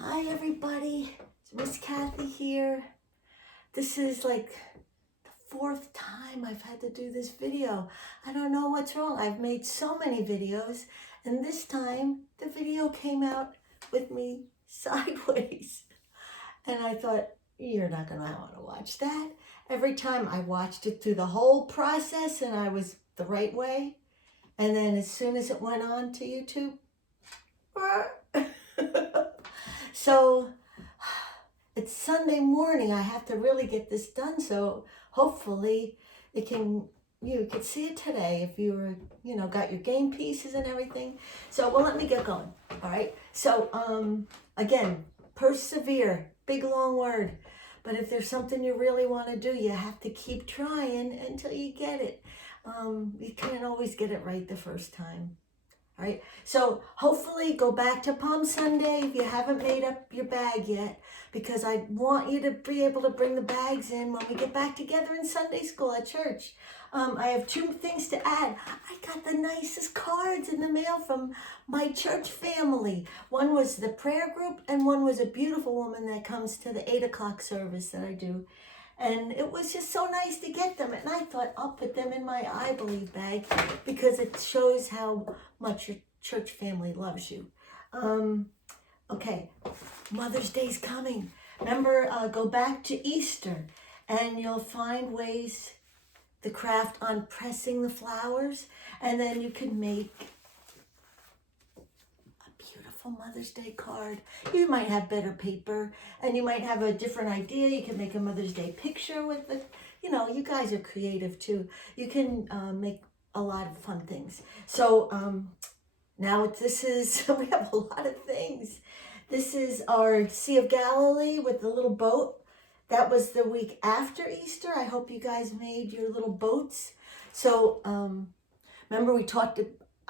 Hi everybody, it's Miss Kathy here. This is like the fourth time I've had to do this video. I don't know what's wrong. I've made so many videos and this time the video came out with me sideways. And I thought, you're not gonna want to watch that. Every time I watched it through the whole process and I was the right way. And then as soon as it went on to YouTube, so it's Sunday morning. I have to really get this done. So hopefully you could see it today if you were, got your game pieces and everything. So, well, let me get going. All right. So, again, persevere, big, long word. But if there's something you really want to do, you have to keep trying until you get it. You can't always get it right the first time. All right, so hopefully go back to Palm Sunday if you haven't made up your bag yet, because I want you to be able to bring the bags in when we get back together in Sunday school at church. I have two things to add. I got the nicest cards in the mail from my church family. One was the prayer group and one was a beautiful woman that comes to the 8 o'clock service that I do. And it was just so nice to get them. And I thought, I'll put them in my I Believe bag because it shows how much your church family loves you. Okay, Mother's Day's coming. Remember, go back to Easter and you'll find ways, the craft on pressing the flowers. And then you can make Mother's Day card. You might have better paper and you might have a different idea. You can make a Mother's Day picture with it. You guys are creative too. You can make a lot of fun things. So now this is, we have a lot of things. This is our Sea of Galilee with the little boat. That was the week after Easter. I hope you guys made your little boats. So remember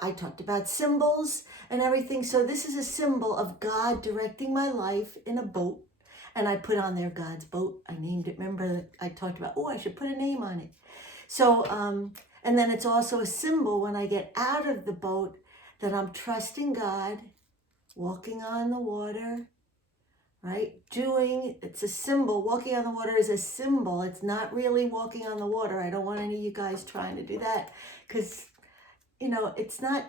I talked about symbols and everything. So this is a symbol of God directing my life in a boat. And I put on there God's boat. I named it. Remember I talked about, I should put a name on it. So, and then it's also a symbol when I get out of the boat that I'm trusting God, walking on the water, right? It's a symbol. Walking on the water is a symbol. It's not really walking on the water. I don't want any of you guys trying to do that because it's not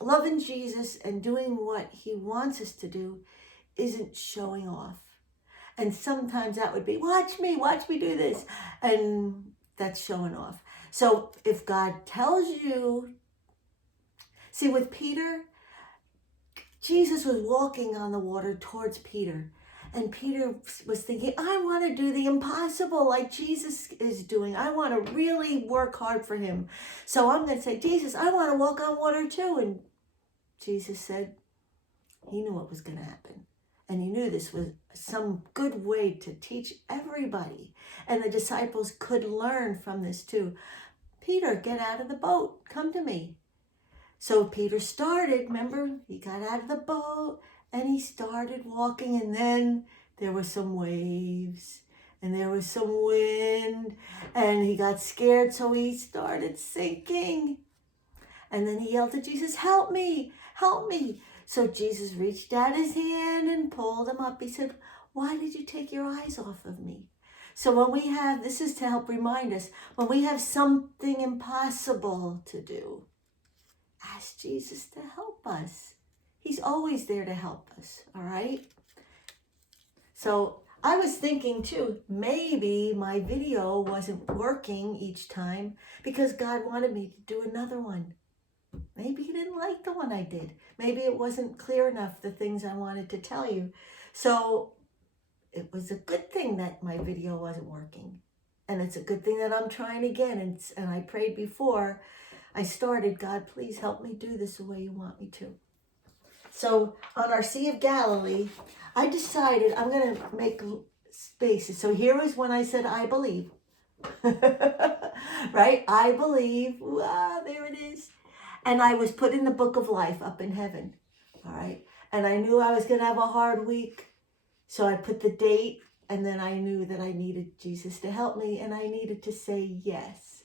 loving Jesus and doing what he wants us to do isn't showing off. And sometimes that would be, watch me do this. And that's showing off. So if God tells you, see with Peter, Jesus was walking on the water towards Peter. And Peter was thinking, I want to do the impossible like Jesus is doing. I want to really work hard for him. So I'm going to say, Jesus, I want to walk on water too. And Jesus said, he knew what was going to happen. And he knew this was some good way to teach everybody. And the disciples could learn from this too. Peter, get out of the boat. Come to me. So Peter started, remember, he got out of the boat. And he started walking, and then there were some waves, and there was some wind, and he got scared, so he started sinking. And then he yelled to Jesus, help me, help me. So Jesus reached out his hand and pulled him up. He said, why did you take your eyes off of me? So when we have, this is to help remind us, when we have something impossible to do, ask Jesus to help us. He's always there to help us, all right? So I was thinking too, maybe my video wasn't working each time because God wanted me to do another one. Maybe he didn't like the one I did. Maybe it wasn't clear enough, the things I wanted to tell you. So it was a good thing that my video wasn't working. And it's a good thing that I'm trying again. And I prayed before I started, God, please help me do this the way you want me to. So on our Sea of Galilee, I decided I'm going to make spaces. So here was when I said, I believe. Right? I believe. Wow, there it is. And I was put in the book of life up in heaven. All right. And I knew I was going to have a hard week. So I put the date, and then I knew that I needed Jesus to help me, and I needed to say yes.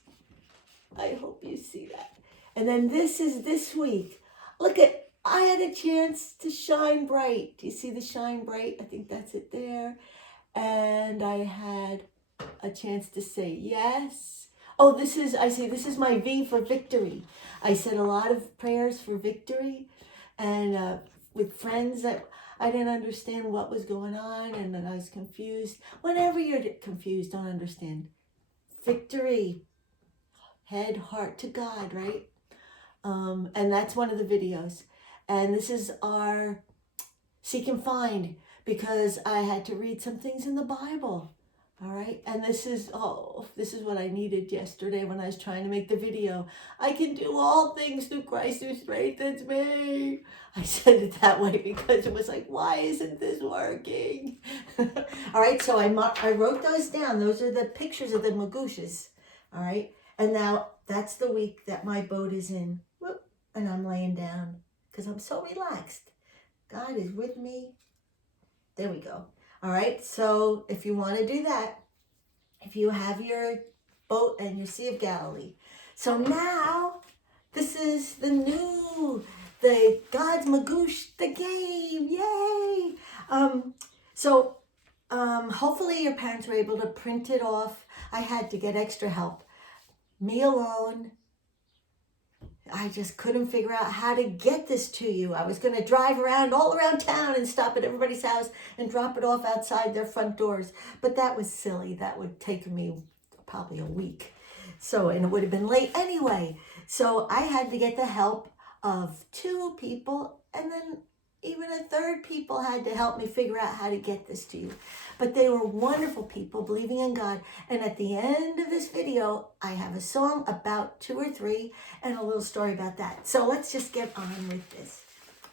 I hope you see that. And then this is this week. Look at, I had a chance to shine bright. Do you see the shine bright? I think that's it there. And I had a chance to say yes. Oh, this is my V for victory. I said a lot of prayers for victory, and with friends that I didn't understand what was going on, and then I was confused. Whenever you're confused, don't understand. Victory, head, heart to God, right? And that's one of the videos. And this is our seek and find, because I had to read some things in the Bible. All right. And this is what I needed yesterday when I was trying to make the video. I can do all things through Christ who strengthens me. I said it that way because it was like, why isn't this working? All right. So I wrote those down. Those are the pictures of the Magooshas. All right. And now that's the week that my boat is in. Whoop, and I'm laying down because I'm so relaxed. God is with me. There we go. All right. So if you want to do that, if you have your boat and your Sea of Galilee. So now this is the God's Magoosh, the game. Yay. Hopefully your parents were able to print it off. I had to get extra help. Me alone. I just couldn't figure out how to get this to you. I was going to drive around all around town and stop at everybody's house and drop it off outside their front doors. But that was silly. That would take me probably a week. And it would have been late anyway. So I had to get the help of 2 people, and then even a third people had to help me figure out how to get this to you. But they were wonderful people, believing in God. And at the end of this video, I have a song about 2 or 3 and a little story about that. So let's just get on with this.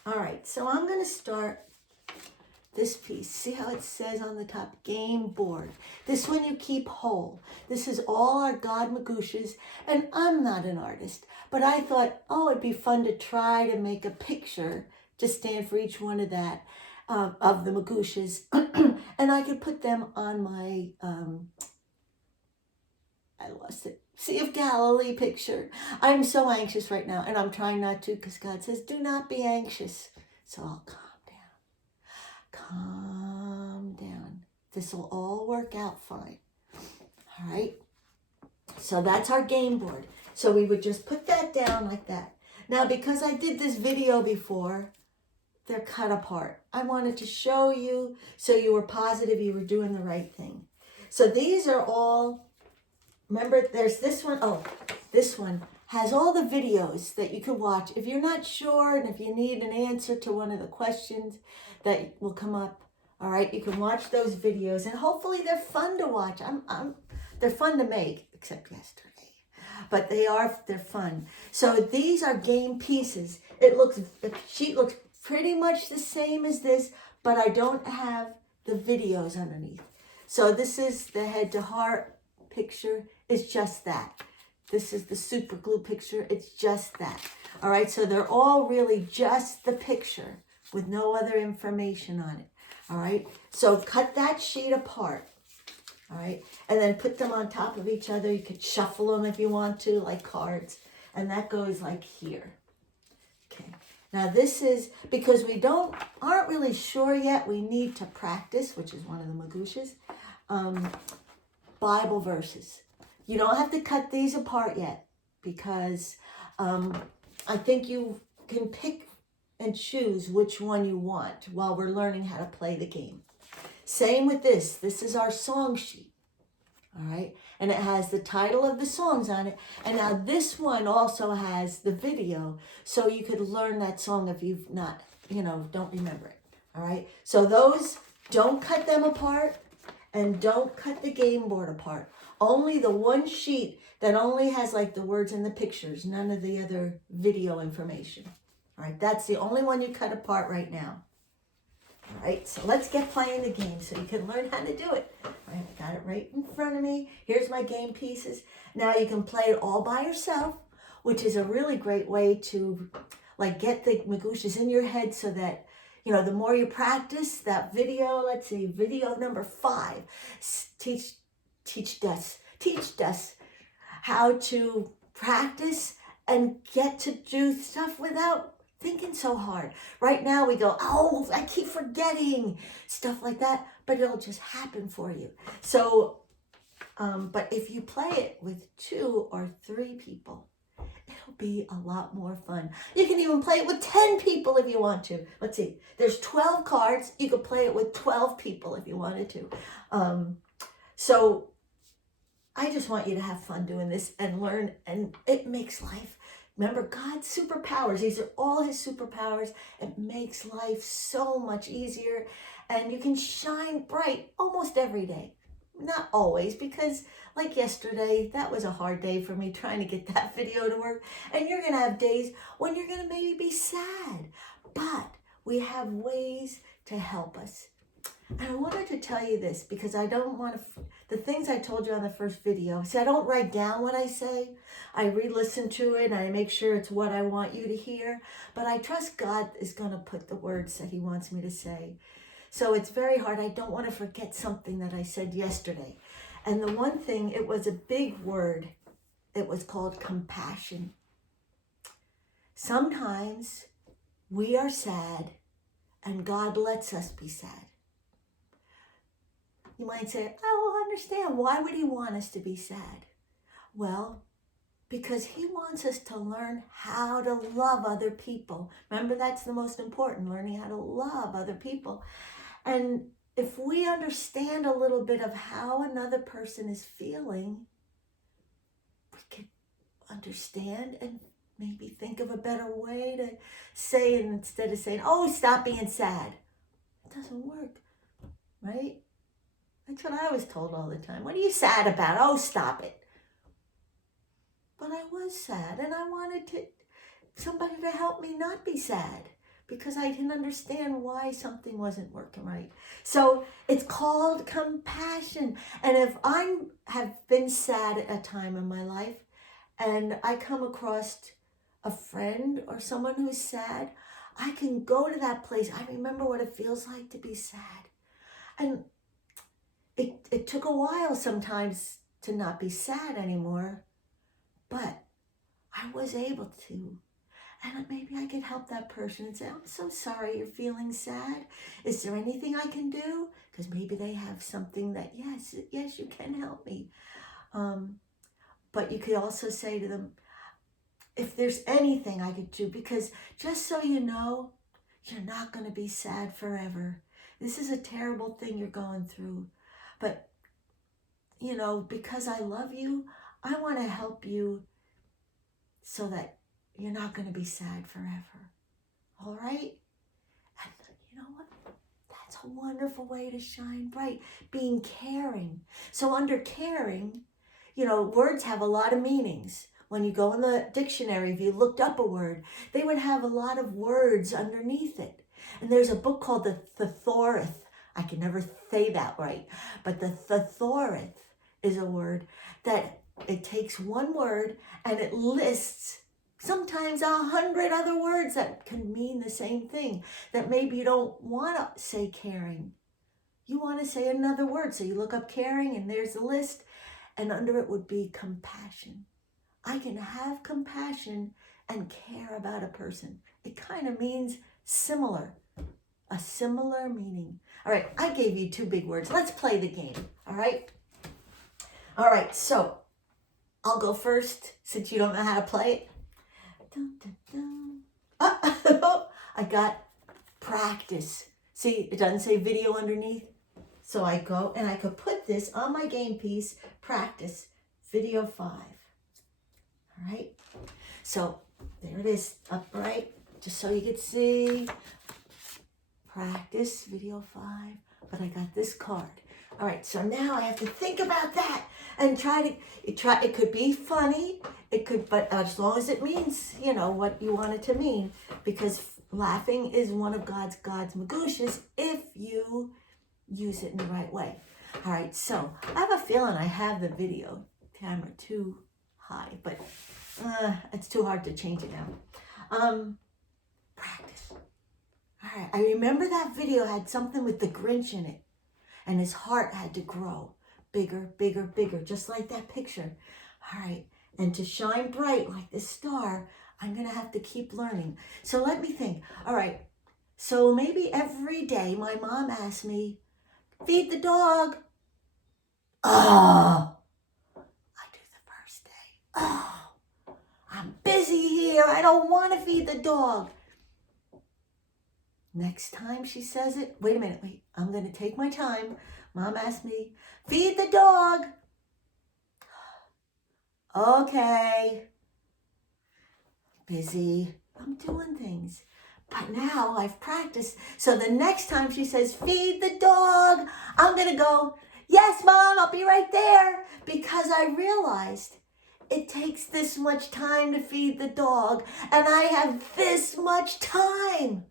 All right, so I'm going to start this piece. See how it says on the top, game board. This one you keep whole. This is all our God Magooshas, and I'm not an artist, but I thought, it'd be fun to try to make a picture to stand for each one of of the Magooshas, and I could put them on my, I lost it, Sea of Galilee picture. I'm so anxious right now, and I'm trying not to, because God says, do not be anxious. So I'll calm down. This will all work out fine. All right. So that's our game board. So we would just put that down like that. Now, because I did this video before, they're cut apart. I wanted to show you so you were positive you were doing the right thing. So these are all, remember there's this one. This one has all the videos that you can watch. If you're not sure and if you need an answer to one of the questions that will come up, all right, you can watch those videos, and hopefully they're fun to watch. They're fun to make, except yesterday. But they're fun. So these are game pieces. The sheet looks pretty much the same as this, but I don't have the videos underneath. So this is the head to heart picture. It's just that. This is the super glue picture. It's just that. All right, so they're all really just the picture with no other information on it. All right, so cut that sheet apart. All right, and then put them on top of each other. You could shuffle them if you want to, like cards. And that goes like here. Okay, now this is, because we aren't really sure yet, we need to practice, which is one of the Magooshas, Bible verses. You don't have to cut these apart yet, because I think you can pick and choose which one you want while we're learning how to play the game. Same with this. This is our song sheet. All right. And it has the title of the songs on it. And now this one also has the video. So you could learn that song if you've not, don't remember it. All right. So those, don't cut them apart, and don't cut the game board apart. Only the one sheet that only has like the words and the pictures, none of the other video information. All right. That's the only one you cut apart right now. All right, so let's get playing the game so you can learn how to do it. All right, I got it right in front of me. Here's my game pieces. Now you can play it all by yourself, which is a really great way to get the Magooshas in your head, so that, the more you practice that video, let's see, video number 5, teach us how to practice and get to do stuff without thinking so hard. Right now we go, oh, I keep forgetting, stuff like that, but it'll just happen for you. So, but if you play it with 2 or 3 people, it'll be a lot more fun. You can even play it with 10 people if you want to. Let's see, there's 12 cards. You could play it with 12 people if you wanted to. So I just want you to have fun doing this and learn, and it makes life. Remember, God's superpowers, these are all his superpowers. It makes life so much easier, and you can shine bright almost every day. Not always, because like yesterday, that was a hard day for me trying to get that video to work. And you're going to have days when you're going to maybe be sad, but we have ways to help us. And I wanted to tell you this because I don't want to, the things I told you on the first video, see, I don't write down what I say. I re-listen to it and I make sure it's what I want you to hear. But I trust God is going to put the words that he wants me to say. So it's very hard. I don't want to forget something that I said yesterday. And the one thing, it was a big word. It was called compassion. Sometimes we are sad and God lets us be sad. You might say, I don't understand. Why would he want us to be sad? Well, because he wants us to learn how to love other people. Remember, that's the most important, learning how to love other people. And if we understand a little bit of how another person is feeling, we can understand and maybe think of a better way to say it instead of saying, oh, stop being sad. It doesn't work, right? That's what I was told all the time. What are you sad about? Oh, stop it. But I was sad, and I wanted somebody to help me not be sad because I didn't understand why something wasn't working right. So it's called compassion. And if I have been sad at a time in my life and I come across a friend or someone who's sad, I can go to that place. I remember what it feels like to be sad. And it took a while sometimes to not be sad anymore, but I was able to. And maybe I could help that person and say, I'm so sorry you're feeling sad. Is there anything I can do? Because maybe they have something that, yes, you can help me. But you could also say to them, if there's anything I could do, because just so you know, you're not going to be sad forever. This is a terrible thing you're going through. But, you know, because I love you, I want to help you so that you're not going to be sad forever. All right? And you know what? That's a wonderful way to shine bright. Being caring. So under caring, you know, words have a lot of meanings. When you go in the dictionary, if you looked up a word, they would have a lot of words underneath it. And there's a book called the Thesaurus. I can never say that right. But the Thesaurus is a word that it takes one word and it lists sometimes 100 other words that can mean the same thing, that maybe you don't want to say caring. You want to say another word. So you look up caring and there's a list, and under it would be compassion. I can have compassion and care about a person. It kind of means similar, a similar meaning. All right, I gave you 2 big words. Let's play the game, all right? All right, so I'll go first since you don't know how to play it. Dun, dun, dun. I got practice. See, it doesn't say video underneath. So I go and I could put this on my game piece, practice, video 5. All right. So there it is, upright, just so you can see. Practice, video 5. But I got this card. All right, so now I have to think about that and it could be funny, but as long as it means, you know, what you want it to mean, because laughing is one of God's magushes if you use it in the right way. All right, so I have a feeling I have the video camera too high, but it's too hard to change it now. Practice. All right, I remember that video had something with the Grinch in it. And his heart had to grow bigger, bigger, bigger, just like that picture. All right. And to shine bright like this star, I'm going to have to keep learning. So let me think. All right. So maybe every day my mom asks me, feed the dog. Oh, I do the first day. Oh, I'm busy here. I don't want to feed the dog. Next time she says it, wait a minute, wait. I'm going to take my time. Mom asked me, feed the dog. Okay. Busy. I'm doing things. But now I've practiced. So the next time she says, feed the dog, I'm going to go, yes, Mom, I'll be right there. Because I realized it takes this much time to feed the dog, and I have this much time.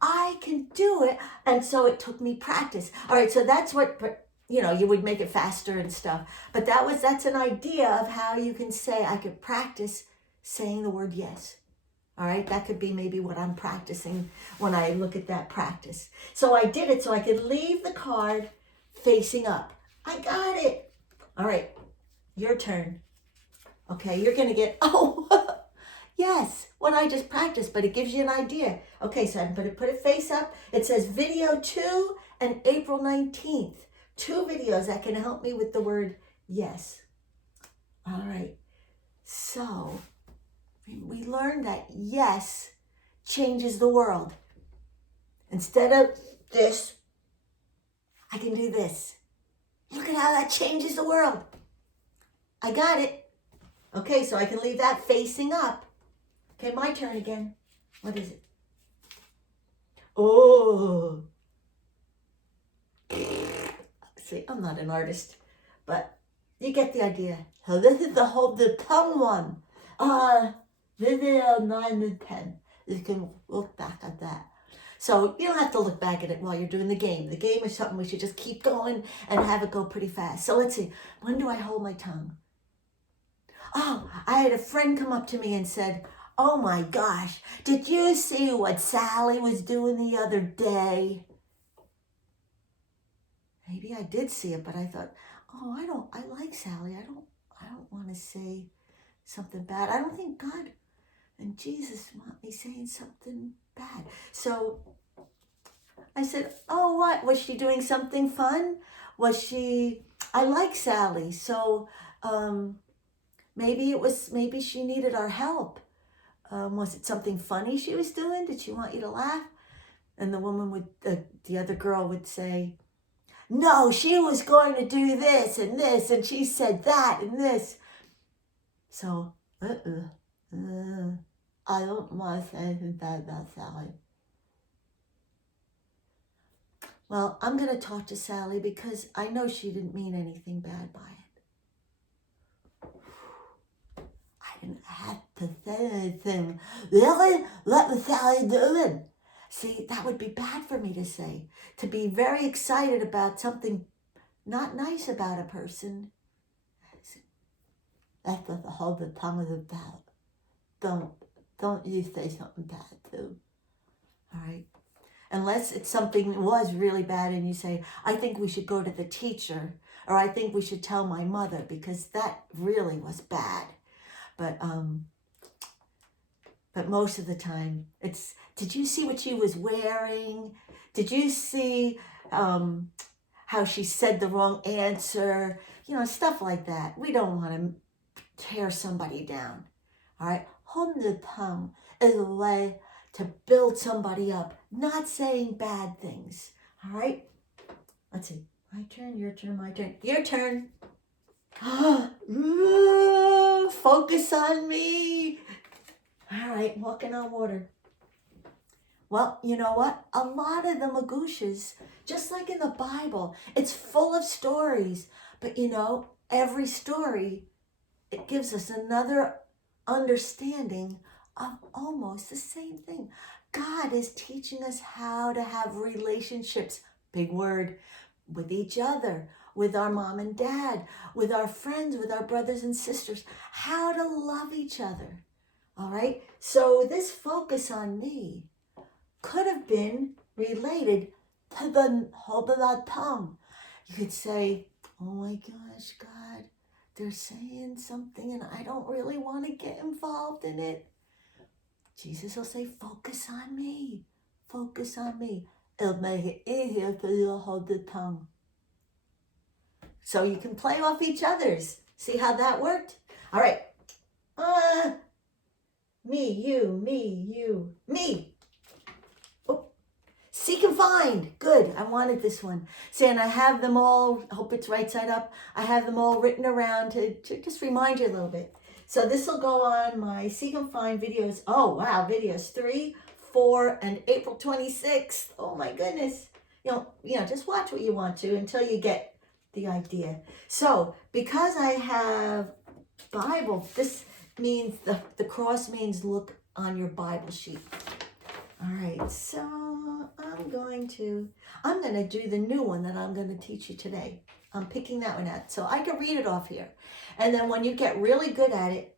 I can do it. And so it took me practice. All right, so that's what, you would make it faster and stuff. But that's an idea of how you can say, I could practice saying the word yes. All right, that could be maybe what I'm practicing when I look at that practice. So I did it so I could leave the card facing up. I got it. All right, your turn. Okay, you're going to get, yes, what I just practiced, but it gives you an idea. Okay, so I'm going to put it face up. It says video 2 and April 19th. 2 videos that can help me with the word yes. All right, so we learned that yes changes the world. Instead of this, I can do this. Look at how that changes the world. I got it. Okay, so I can leave that facing up. Okay, my turn again. What is it? Oh. See, I'm not an artist, but you get the idea. So this is the tongue one. Video 9 and 10. You can look back at that. So you don't have to look back at it while you're doing the game. The game is something we should just keep going and have it go pretty fast. So let's see. When do I hold my tongue? Oh, I had a friend come up to me and said, oh my gosh, did you see what Sally was doing the other day? Maybe I did see it, but I thought, I like Sally. I don't want to say something bad. I don't think God and Jesus want me saying something bad. So I said, oh, what? Was she doing something fun? I like Sally. So maybe she needed our help. Was it something funny she was doing? Did she want you to laugh? And the woman the other girl would say, no, she was going to do this, and she said that and this. So, I don't want to say anything bad about Sally. Well, I'm going to talk to Sally because I know she didn't mean anything bad by it. I didn't have to say anything. Really? What was Sally doing? See, that would be bad for me to say. To be very excited about something not nice about a person. That's what the whole tongue is about. Don't you say something bad too. All right? Unless it's something that was really bad and you say, I think we should go to the teacher, or I think we should tell my mother because that really was bad. But most of the time, did you see what she was wearing? Did you see how she said the wrong answer? Stuff like that. We don't want to tear somebody down. All right? Holding the tongue is a way to build somebody up, not saying bad things. All right? Let's see. My turn, your turn, my turn. Your turn. Focus on me. All right, walking on water. Well, you know what? A lot of the Magooshas, just like in the Bible, it's full of stories. But every story, it gives us another understanding of almost the same thing. God is teaching us how to have relationships, big word, with each other, with our mom and dad, with our friends, with our brothers and sisters, how to love each other. All right? So this focus on me could have been related to the hold of that tongue. You could say, oh my gosh, God, they're saying something and I don't really want to get involved in it. Jesus will say, focus on me. Focus on me. It'll make it easier for you to hold the tongue. So you can play off each other's. See how that worked? All right. Me, you, me. Oh. Seek and find. Good. I wanted this one. See, and I have them all, I hope it's right side up. I have them all written around to just remind you a little bit. So this will go on my Seek and Find videos. Oh, wow. Videos 3, 4, and April 26th. Oh, my goodness. You know, just watch what you want to until you get the idea. So because I have Bible, this means the cross means look on your Bible sheet. All right, so I'm going to do the new one that I'm going to teach you today. I'm picking that one out so I can read it off here. And then when you get really good at it,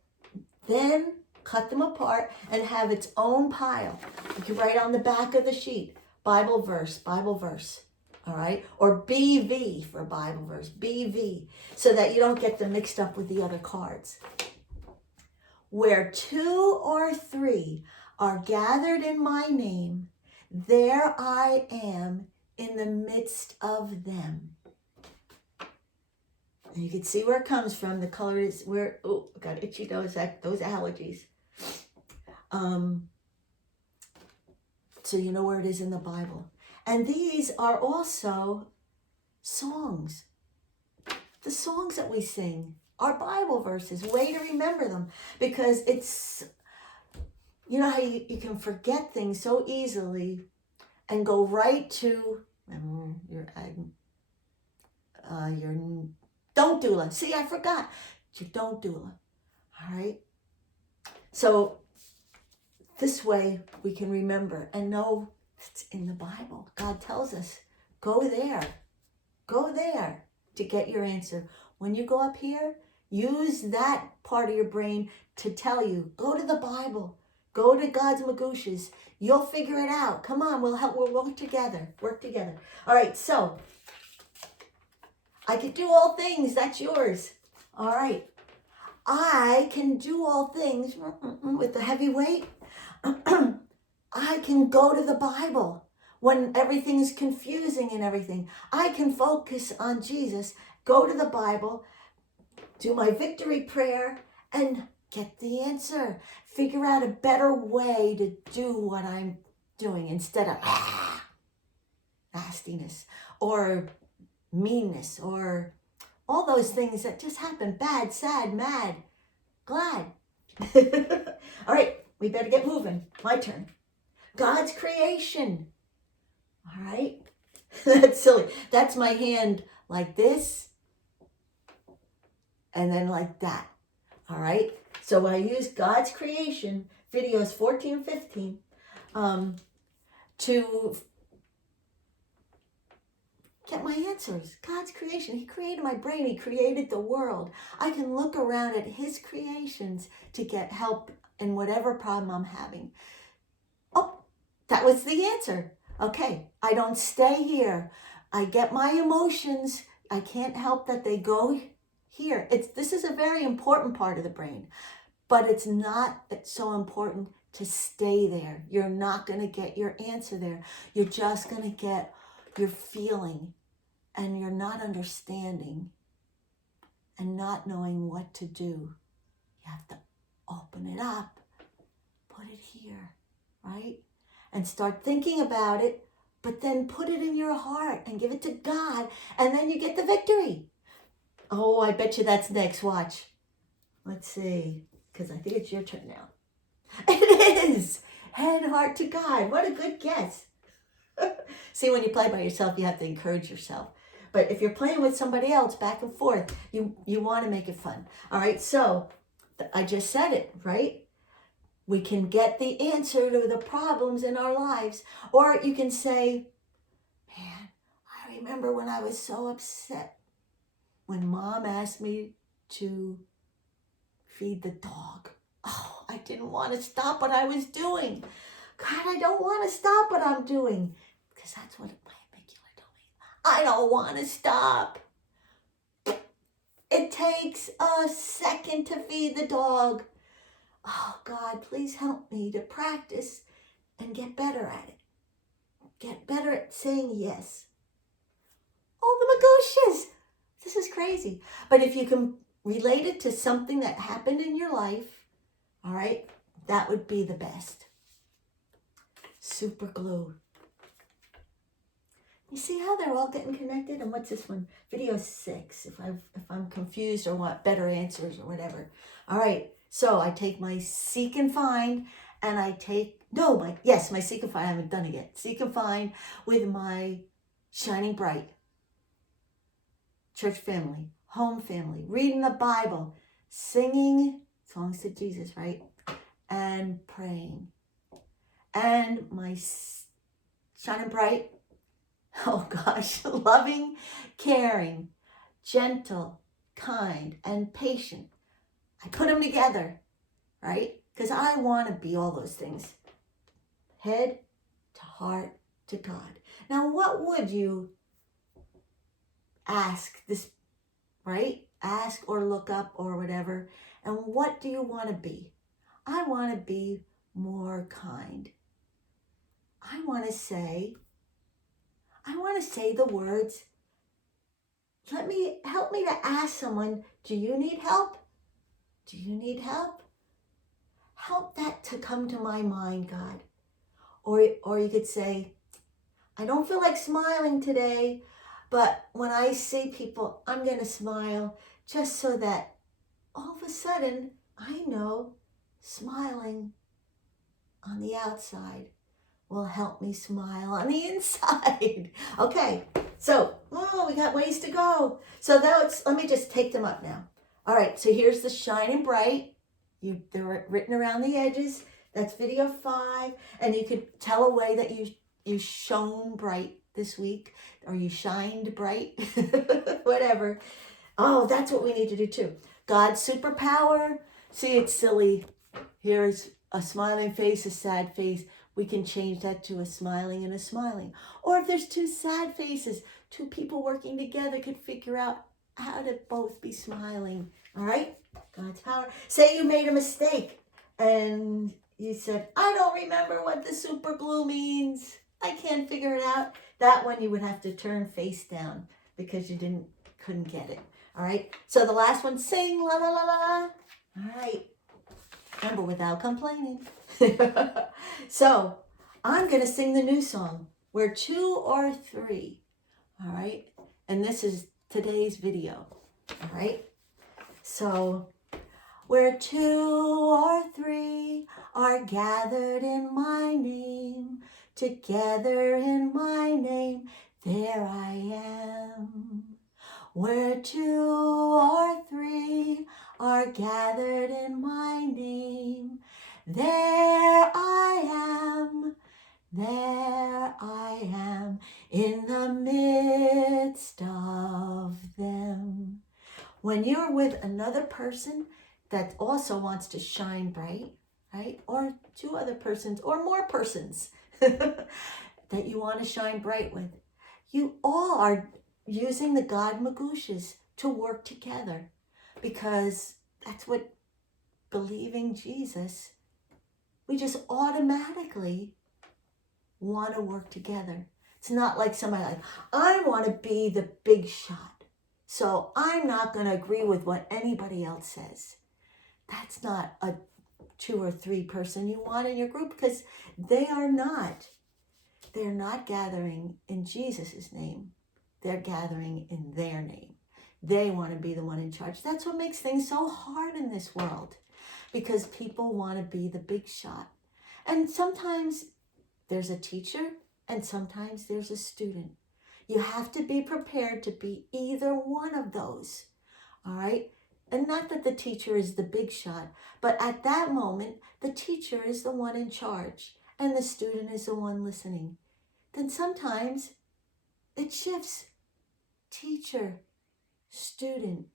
then cut them apart and have its own pile. You can write on the back of the sheet, Bible verse, all right? Or BV for Bible verse, BV, so that you don't get them mixed up with the other cards. Where 2 or 3 are gathered in my name, there I am in the midst of them. And you can see where it comes from. The color is where, oh, I got itchy nose, those allergies. So you know where it is in the Bible. And these are also songs. The songs that we sing are Bible verses. Way to remember them. Because it's, you know how you can forget things so easily and go right to your don't doula. See, I forgot. Your don't doula. All right. So this way we can remember and know it's in the Bible. God tells us, go there to get your answer. When you go up here, use that part of your brain to tell you, go to the Bible, go to God's Magooshas. You'll figure it out. Come on, we'll work together. All right, so I can do all things. That's yours. All right. I can do all things with the heavy weight. I can go to the Bible when everything's confusing and everything. I can focus on Jesus, go to the Bible, do my victory prayer, and get the answer. Figure out a better way to do what I'm doing instead of nastiness or meanness or all those things that just happen. Bad, sad, mad, glad. All right, we better get moving. My turn. God's creation. All right. That's silly. That's my hand like this and then like that. All right. So I use God's creation, videos 14 and 15, to get my answers. God's creation. He created my brain. He created the world. I can look around at his creations to get help in whatever problem I'm having. Oh, that was the answer. Okay, I don't stay here. I get my emotions. I can't help that they go here. This is a very important part of the brain, but it's not so important to stay there. You're not going to get your answer there. You're just going to get your feeling, and you're not understanding and not knowing what to do. You have to open it up, put it here, right? And start thinking about it, but then put it in your heart and give it to God, and then you get the victory. Oh, I bet you that's next. Watch. Let's see, because I think it's your turn now. It is. Head, heart to God. What a good guess. See, when you play by yourself, you have to encourage yourself. But if you're playing with somebody else back and forth, you want to make it fun. All right, so I just said it, right? We can get the answer to the problems in our lives. Or you can say, man, I remember when I was so upset when Mom asked me to feed the dog. Oh, I didn't want to stop what I was doing. God, I don't want to stop what I'm doing. Because that's what my amygdala told me. I don't want to stop. It takes a second to feed the dog. Oh, God, please help me to practice and get better at it. Get better at saying yes. Oh, the magooshas. This is crazy. But if you can relate it to something that happened in your life, all right, that would be the best. Super glue. You see how they're all getting connected? And what's this one? Video 6, if I'm confused or want better answers or whatever. All right, so I take my Seek and Find, and I take, my Seek and Find, I haven't done it yet. Seek and Find with my Shining Bright. Church family, home family, reading the Bible, singing songs to Jesus, right? And praying. And my Shining Bright, oh gosh, loving, caring, gentle, kind, and patient. I put them together, right? Because I want to be all those things. Head to heart to God. Now, what would you ask this, right? Ask or look up or whatever. And what do you want to be? I want to be more kind. I want to say the words, help me to ask someone, do you need help? Do you need help? Help that to come to my mind, God. Or you could say, I don't feel like smiling today, but when I see people, I'm going to smile just so that all of a sudden, I know smiling on the outside will help me smile on the inside. Okay, so, we got ways to go. So let me just take them up now. All right, so here's the Shining Bright. They're written around the edges. That's video 5. And you could tell a way that you shone bright this week, or you shined bright, whatever. Oh, that's what we need to do too. God's superpower. See, it's silly. Here's a smiling face, a sad face. We can change that to a smiling and a smiling. Or if there's 2 sad faces, 2 people working together could figure out how to both be smiling. All right? God's power. Say you made a mistake and you said, I don't remember what the super glue means. I can't figure it out. That one you would have to turn face down because you couldn't get it. All right? So the last one, sing la la la la. All right. Remember, without complaining. So, I'm going to sing the new song, Where 2 or 3. All right? And this is today's video. All right? So, where 2 or 3 are gathered in my name, together in my name, there I am. Where 2 or 3 are gathered in my name, there I am in the midst of them. When you're with another person that also wants to shine bright, right? Or 2 other persons or more persons that you want to shine bright with, you all are using the God Magooshas to work together, because that's what believing Jesus, we just automatically want to work together. It's not like somebody like, I want to be the big shot, so I'm not going to agree with what anybody else says. That's not a 2 or 3 person you want in your group, because they're not gathering in Jesus's name. They're gathering in their name. They want to be the one in charge. That's what makes things so hard in this world, because people want to be the big shot. And sometimes there's a teacher and sometimes there's a student. You have to be prepared to be either one of those. All right? And not that the teacher is the big shot, but at that moment, the teacher is the one in charge and the student is the one listening. Then sometimes it shifts. Teacher, student.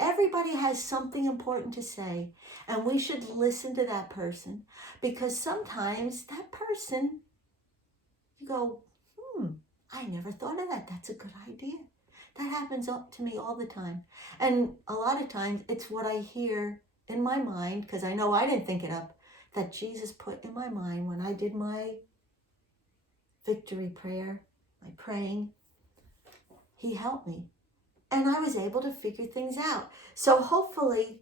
Everybody has something important to say, and we should listen to that person, because sometimes that person, you go, I never thought of that. That's a good idea. That happens to me all the time. And a lot of times it's what I hear in my mind, because I know I didn't think it up, that Jesus put in my mind when I did my victory prayer, my praying. He helped me. And I was able to figure things out. So hopefully,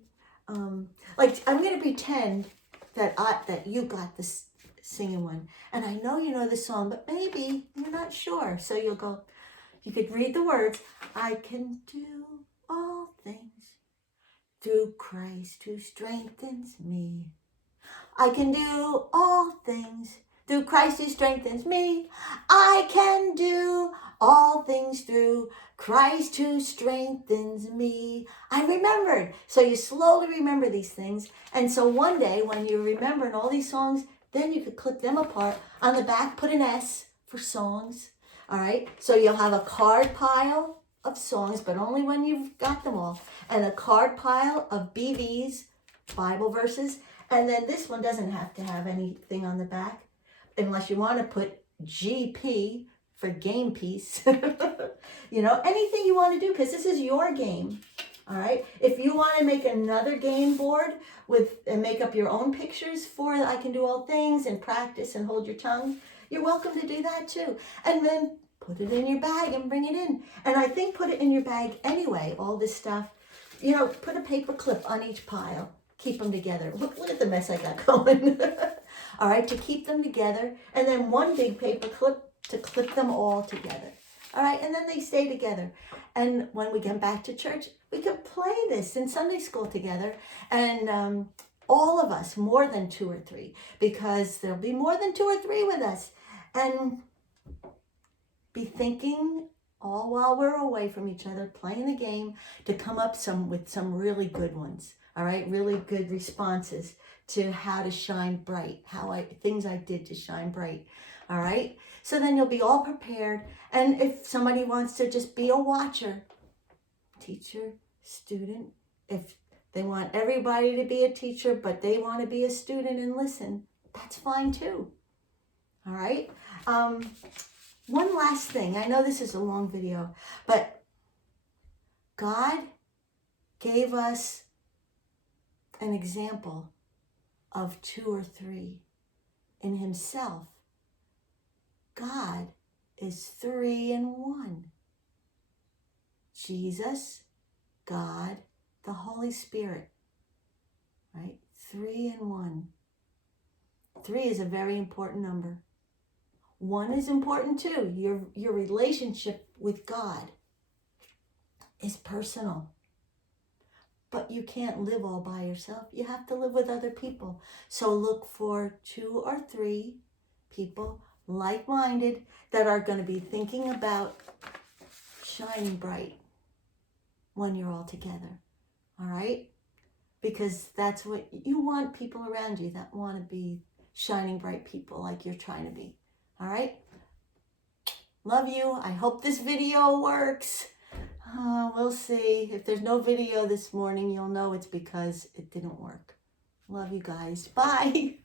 like I'm going to pretend that you got this singing one. And I know you know the song, but maybe you're not sure. So you could read the words. I can do all things through Christ who strengthens me. I can do all things through Christ who strengthens me. I can do all things through Christ who strengthens me. I remembered. So you slowly remember these things. And so one day when you're remembering all these songs, then you could clip them apart. On the back, put an S for songs. All right. So you'll have a card pile of songs, but only when you've got them all. And a card pile of BVs, Bible verses. And then this one doesn't have to have anything on the back, unless you want to put GP for game piece. You know, anything you want to do, because this is your game. All right. If you want to make another game board and make up your own pictures for I Can Do All Things and practice and hold your tongue, you're welcome to do that too. And then put it in your bag and bring it in. And I think put it in your bag anyway, all this stuff. You know, put a paper clip on each pile. Keep them together. Look at the mess I got going. All right, to keep them together. And then one big paper clip to clip them all together. All right, and then they stay together. And when we get back to church, we can play this in Sunday school together. And all of us, more than 2 or 3, because there'll be more than 2 or 3 with us. And be thinking all while we're away from each other, playing the game, to come up with some really good ones. All right, really good responses to how to shine bright, things I did to shine bright. All right, so then you'll be all prepared. And if somebody wants to just be a watcher, teacher, student, if they want everybody to be a teacher, but they want to be a student and listen, that's fine too. All right. One last thing. I know this is a long video, but God gave us an example of 2 or 3 in himself. God is 3 in 1. Jesus, God, the Holy Spirit, right? 3 in 1. 3 is a very important number. 1 is important too. Your relationship with God is personal. But you can't live all by yourself. You have to live with other people. So look for 2 or 3 people, like-minded, that are going to be thinking about shining bright when you're all together. All right? Because that's what you want, people around you that want to be shining bright people like you're trying to be. All right? Love you. I hope this video works. We'll see. If there's no video this morning, you'll know it's because it didn't work. Love you guys. Bye.